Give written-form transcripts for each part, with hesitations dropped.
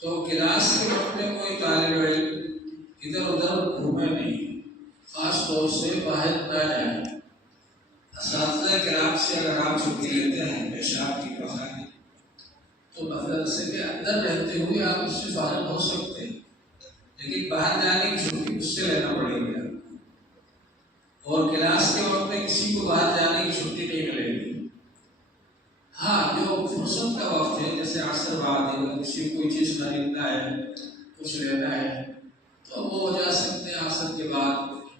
تو کلاس کے وقت میں کوئی طالب علم ادھر ادھر گھومے نہیں، خاص طور سے باہر نہ جائیں۔ اساتذہ کرام سے اگر آپ چھٹی لیتے ہیں پیشاب کی بخاری تو مدرسے کے اندر رہتے ہوئے آپ اس سے فارغ ہو سکتے ہیں، لیکن باہر جانے کی چھٹی اس سے لینا پڑے گی اور کلاس کے وقت میں کسی کو باہر جانے کی چھٹی نہیں ملے گی۔ ہاں، جو فرصت کا وقت ہے جیسے عصر بعد ہے، کسی کو کوئی چیز خریدنا ہے، کچھ لینا ہے تو وہ جا سکتے ہیں عصر کے بعد،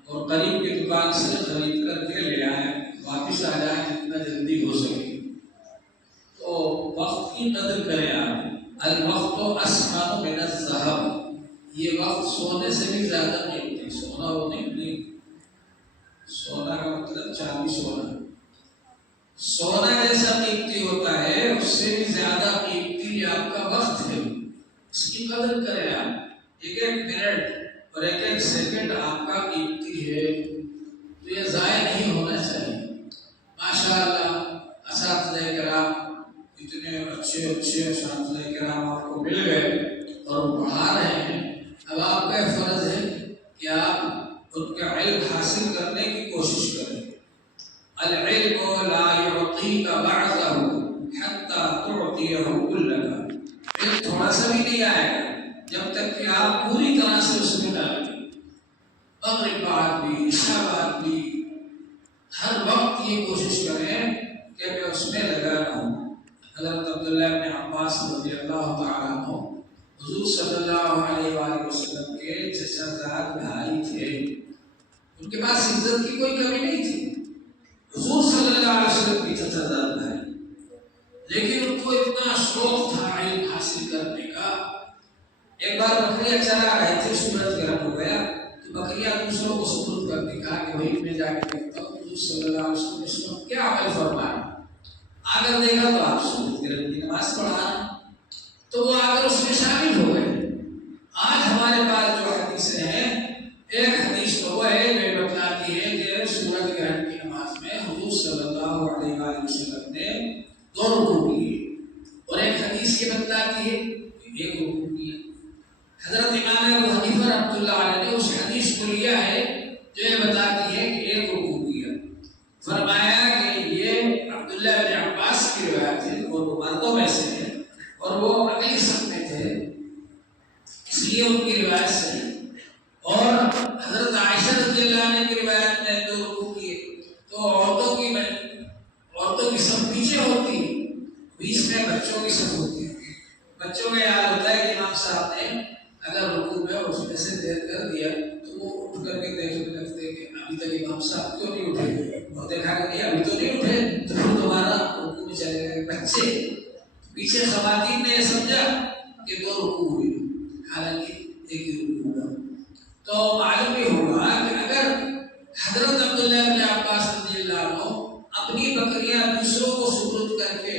اور قریب کی دکان سے خرید کر کے لے آئیں، واپس آ جائیں جتنا جلدی ہو سکے۔ تو وقت کی قدر کریں آپ۔ الوقت اسمن من الذهب، یہ وقت سونے سے بھی زیادہ قیمتی، سونا وہ نہیں، سونا کا مطلب چاندی سونا، سونا جیسا قیمتی ہوتا ہے اس سے بھی زیادہ قیمتی آپ کا وقت ہے، اس کی قدر کریں آپ۔ ایک ایک منٹ اور ایک ایک سیکنڈ آپ کا قیمتی ہے، تو یہ ضائع نہیں ہونا چاہیے۔ ماشاءاللہ اساتذہ کرام اتنے اچھے اساتذہ کرام آپ کو مل گئے اور پڑھا رہے ہیں، اب آپ کا فرض ہے کہ آپ ان کا علم حاصل کرنے کی کوشش کریں۔ العلم لا يعطيك بعضه حتى تعطيه كلك، علم تھوڑا سا بھی نہیں آئے گا جب تک کہ آپ پوری طرح سے اس میں ڈالیں۔ مغرب بعد بھی، عشاء بعد بھی، ہر وقت یہ کوشش کریں کہ میں اس میں لگا رہوں۔ حضرت عبداللہ بن عباس رضی اللہ تعالیٰ عنہ حضور صلی اللہ علیہ وآلہ وسلم کے چچا زاد بھائی تھے، ان کے پاس عزت کی کوئی کمی نہیں تھی، حضور صلی اللہ علیہ وسلم کی چچا زاد بھائی، لیکن ان کو اتنا شوق تھا علم حاصل کرنے کا۔ ایک بار بکریاں چرا رہے تھے، سورج گرم ہو گیا تو بکریاں دوسروں کو سپرد کر کے کہا کہ وہی میں جا کے دیکھتا ہوں حضور صلی اللہ علیہ وسلم اس وقت کیا عمل فرمایا۔ اگر دیکھا تو آپ سورج گرم کی نماز پڑھا، تو وہ آ کر اس میں شامل ہو گئے۔ آج ہمارے پاس جو حدیثیں ہیں، ایک حدیث تو وہ ہے جو بتلاتی ہے کہ سورج گرہن کی نماز میں حضور صلی اللہ علیہ وآلہ وسلم نے 2 رکوع کیے، اور ایک حدیث یہ بتلاتی ہے کہ 1 رکوع کیا۔ حضرت امام ابو حنیفہ رحمۃ اللہ علیہ نے اس حدیث کو لیا ہے جو یہ بتاتی ہے کہ 1 رکوع کیا، فرمایا کہ یہ عبداللہ بن عباس کی روایت ہے، اور وہ مردوں میں سے ہے اور وہ اگلی سب میں تھے، اس لیے ان کی روایت سے ہے۔ اور حضرت عائشہ رضی اللہ عنہ کی روایت میں 2 رکوع کیے، تو عورتوں کی صف پیچھے ہوتی، بیچ میں بچوں کی صف ہوتی۔ بچوں کا یاد ہوتا ہے کہ امام صاحب نے اگر رکوع میں اس میں سے دیر کر دیا تو وہ اٹھ کر کے دیکھنے لگتے کہ ابھی تک امام صاحب کیوں نہیں اٹھے، اور دیکھا کہ نہیں ابھی تو نہیں اٹھے، تو پھر دوبارہ رکوع میں چلے گئے۔ بچے پیچھے خواتین نے سمجھا کہ 2 رکوع ہوئی، حالانکہ 1 ہی رکوع ہوا۔ تو معلوم یہ ہوگا کہ اگر حضرت عبداللہ بن عباس رضی اللہ عنہ اپنی بکریاں دوسروں کو سپرد کر کے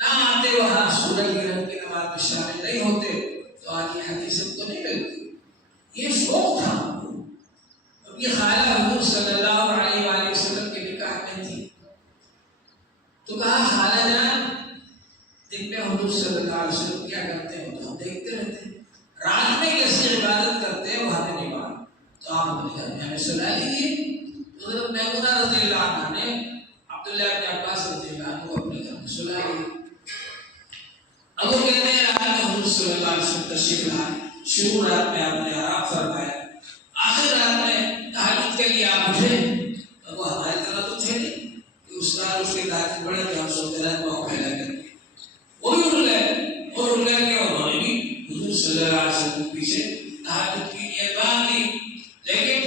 نہ آتے وہاں سورج گرہن کی نماز میں شامل نہیں ہوتے تو آج یہ حدیث ہم کو نہیں ملتی۔ یہ شوق تھا، ان کی خالہ حضور صلی اللہ علیہ وآلہ وسلم کے نکاح میں تھی، تو کہا خالہ جان دن میں حضور صلی اللہ علیہ وسلم کیا کرتے ہیں تو ہم دیکھتے رہتے ہیں، رات میں کیسی عبادت کرتے ہیں وہ ہمیں نہیں معلوم، تو آپ نے کہا ہمیں سنا لیجیے۔ تو حضرت میمونہ رضی اللہ عنہ نے عبداللہ بن عباس رضی اللہ عنہ کو اپنے گھر میں سنا لیا۔ اب وہ کہتے ہیں رات میں حضور صلی اللہ علیہ وسلم تشریف لائے، شروع رات میں آپ نے آرام فرمایا، آخر رات میں تہجد کے لیے آپ اٹھے، اب وہ ہماری طرح تو تھے نہیں کہ استاد اس کے تہجد پڑھے کہ ہم سوتے رہے پاؤں پھیلا کر کے، وہ بھی اٹھ گئے، اور اٹھ گئے کہ انہوں نے بھی حضور صلی اللہ علیہ وسلم پیچھے تہجد کی نیت باندھ لی، لیکن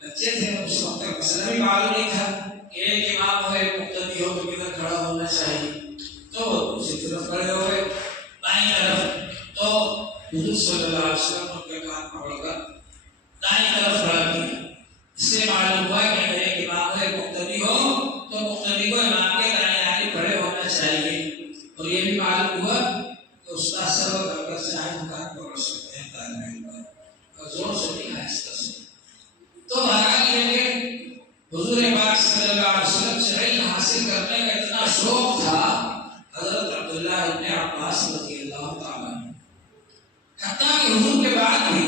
بچے تھے اس وقت تک مسئلہ بھی معلوم نہیں تھا کہ ایک امام ہو ایک مقتدی ہو تو کدھر کھڑا ہونا چاہیے، تو وہ دوسری طرف کھڑے ہو گئے بائیں طرف، تو حضور صلی اللہ علیہ وسلم ان کے کان پکڑ کر دائیں طرف کھڑا کیا۔ اس سے معلوم ہوا کہ اگر ایک امام ہو ایک مقتدی ہو تو مقتدی کو امام کے دائیں دائیں کھڑے ہونا چاہیے، اور یہ بھی معلوم ہوا کہ استاد صاحب اگر چاہے تو کان پکڑ سکتے ہیں طالب علم کا، اور زور سے نہیں آہستہ سے۔ تو بہرحال یہ کہ حضور پاک صلی اللہ علیہ وسلم سے علم حاصل کرنے کا اتنا شوق تھا حضرت عبداللہ ابن عباس رضی اللہ تعالیٰ عنہ، حضور کے بعد بھی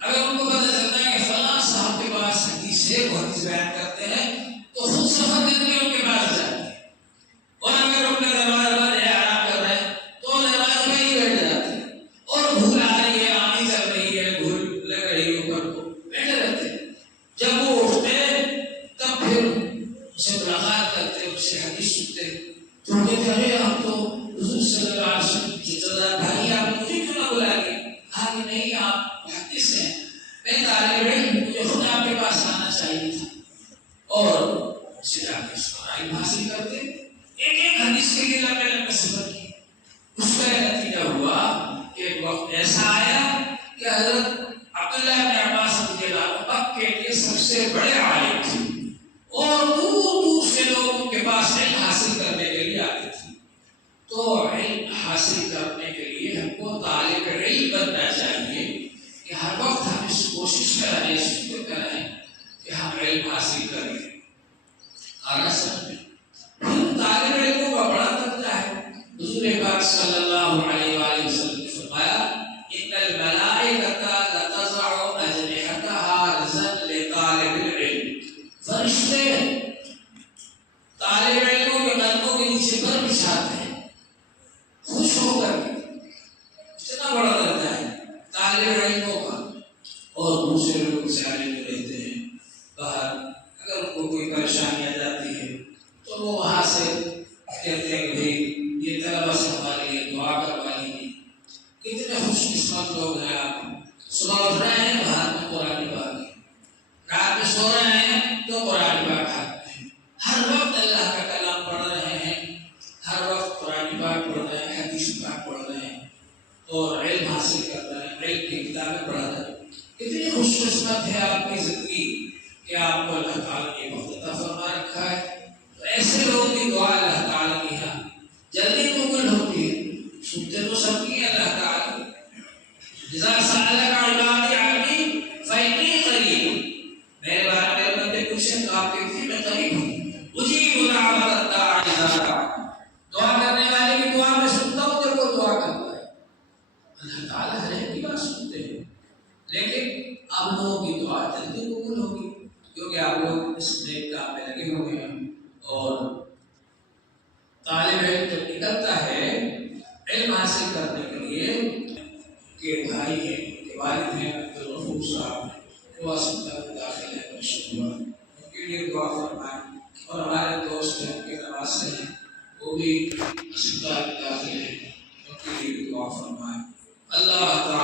اگر ان کو پتہ چلتا ہے کہ فلاں صاحب کے پاس حدیث ہے، وہ حدیث بیان کرتے ہیں، تو خود سفر کر کے ان کے پاس جاتے ہیں، اور اگر ان کا دروازہ بند ہے، آرام کر رہے ہیں، تو دروازے پہ ہی بیٹھ جاتے ہیں، اور بھول آ رہی ہے، آنی چل رہی ہے، بھول لگ رہی ہے اوپر کو، بیٹھے رہتے ہیں۔ جب وہ اٹھتے تب پھر اسے ملاقات کرتے، اس سے حدیث سنتے، تو کہتے ہیں ارے آپ تو حضور صلی اللہ علیہ وسلم کی جزا بھائی، آپ نے مجھے کیوں نہ بلا لیا؟ کہا کہ نہیں، آپ محدث ہیں، میں طالب علم، مجھے خود آپ کے پاس آنا چاہیے تھا، اور اسے جا کے اس پر علم حاصل کرتے، ایک ایک حدیث کے لیے لمبے لمبے سفر کیے۔ اس کا نتیجہ ہوا کہ ایک وقت ایسا آیا کہ حضرت عبداللہ بن عباس رضی اللہ عنہ مکے کے سب سے بڑے عالم تھے، اور دور دور سے لوگ ان کے پاس علم حاصل کرنے کے لیے آتے تھے۔ تو علم حاصل کرنے کے لیے ہم کو طالب علم بننا چاہیے کہ ہر وقت ہم اس کوشش کریں، اس فکر کریں کہ ہم علم حاصل کریں۔ طالب علموں کا بڑا درجہ ہے۔ حضور پاک صلی اللہ علیہ وآلہ وسلم نے فرمایا ان الملائکۃ لتضع اجنحتها رضا لطالب العلم، فرشتے طالب علموں کے قدموں کے نیچے پر بچھاتے ہیں خوش ہو کر۔ اتنا بڑا درجہ ہے طالب علموں کا۔ اور دوسرے لوگ سارے جو رہتے ہیں باہر، اگر ان کو کوئی پریشانی آ جاتی ہے تو وہ وہاں سے کہتے ہیں کہ بھائی یہ طلبہ سے ہمارے لیے دعا کروا لیجیے۔ کتنے خوش قسمت لوگ ہیں آپ، صبح اٹھ رہے ہیں باہر میں قرآن پاک ہے، رات میں سو رہے ہیں تو قرآن پاک ہاتھ میں، ہر وقت اللہ کا کلام پڑھ رہے ہیں، ہر وقت قرآن پاک پڑھ رہے ہیں، حدیث پاک پڑھ رہے ہیں، اور علم حاصل کر رہے ہیں، علم کی کتابیں پڑھ رہے ہیں۔ کتنی خوش قسمت ہے آپ کی زندگی کہ آپ کو اللہ تعالیٰ نے بہت عطا فرما رکھا ہے۔ تو ایسے لوگوں کی دعا اللہ تعالیٰ کی یہاں جلدی قبول ہوتی ہے۔ سنتے تو سب کی اللہ تعالیٰ اذا سألك عبادي عني فإني قریب، میرے بارے میں بندے پوچھیں تو آپ کہتے ہیں میں قریب ہوں، اجیب دعوت الداع اذا دعان، دعا کرنے والے کی دعا میں سنتا ہوں جب وہ دعا کرتا ہے۔ اللہ تعالیٰ ہر ایک کی بات سنتے ہیں، لیکن آپ لوگوں کی دعا جلدی قبول ہوگی کیونکہ آپ لوگ اس نیک کام میں لگے ہوئے ہیں۔ اور طالب علم جب نکلتا ہے علم حاصل کرنے کے لیے، کہ بھائی ہیں، کہ والد ہیں عبدالغفور صاحب دعا سنتا ہے داخل ہے ماشاءاللہ، ان کے لیے دعا فرمائیں۔ اور ہمارے دوست ہیں ان کے نواز سے ہیں، وہ بھی اسپتال میں داخل ہیں، ان کے لیے دعا فرمائیں۔ اللہ تعالیٰ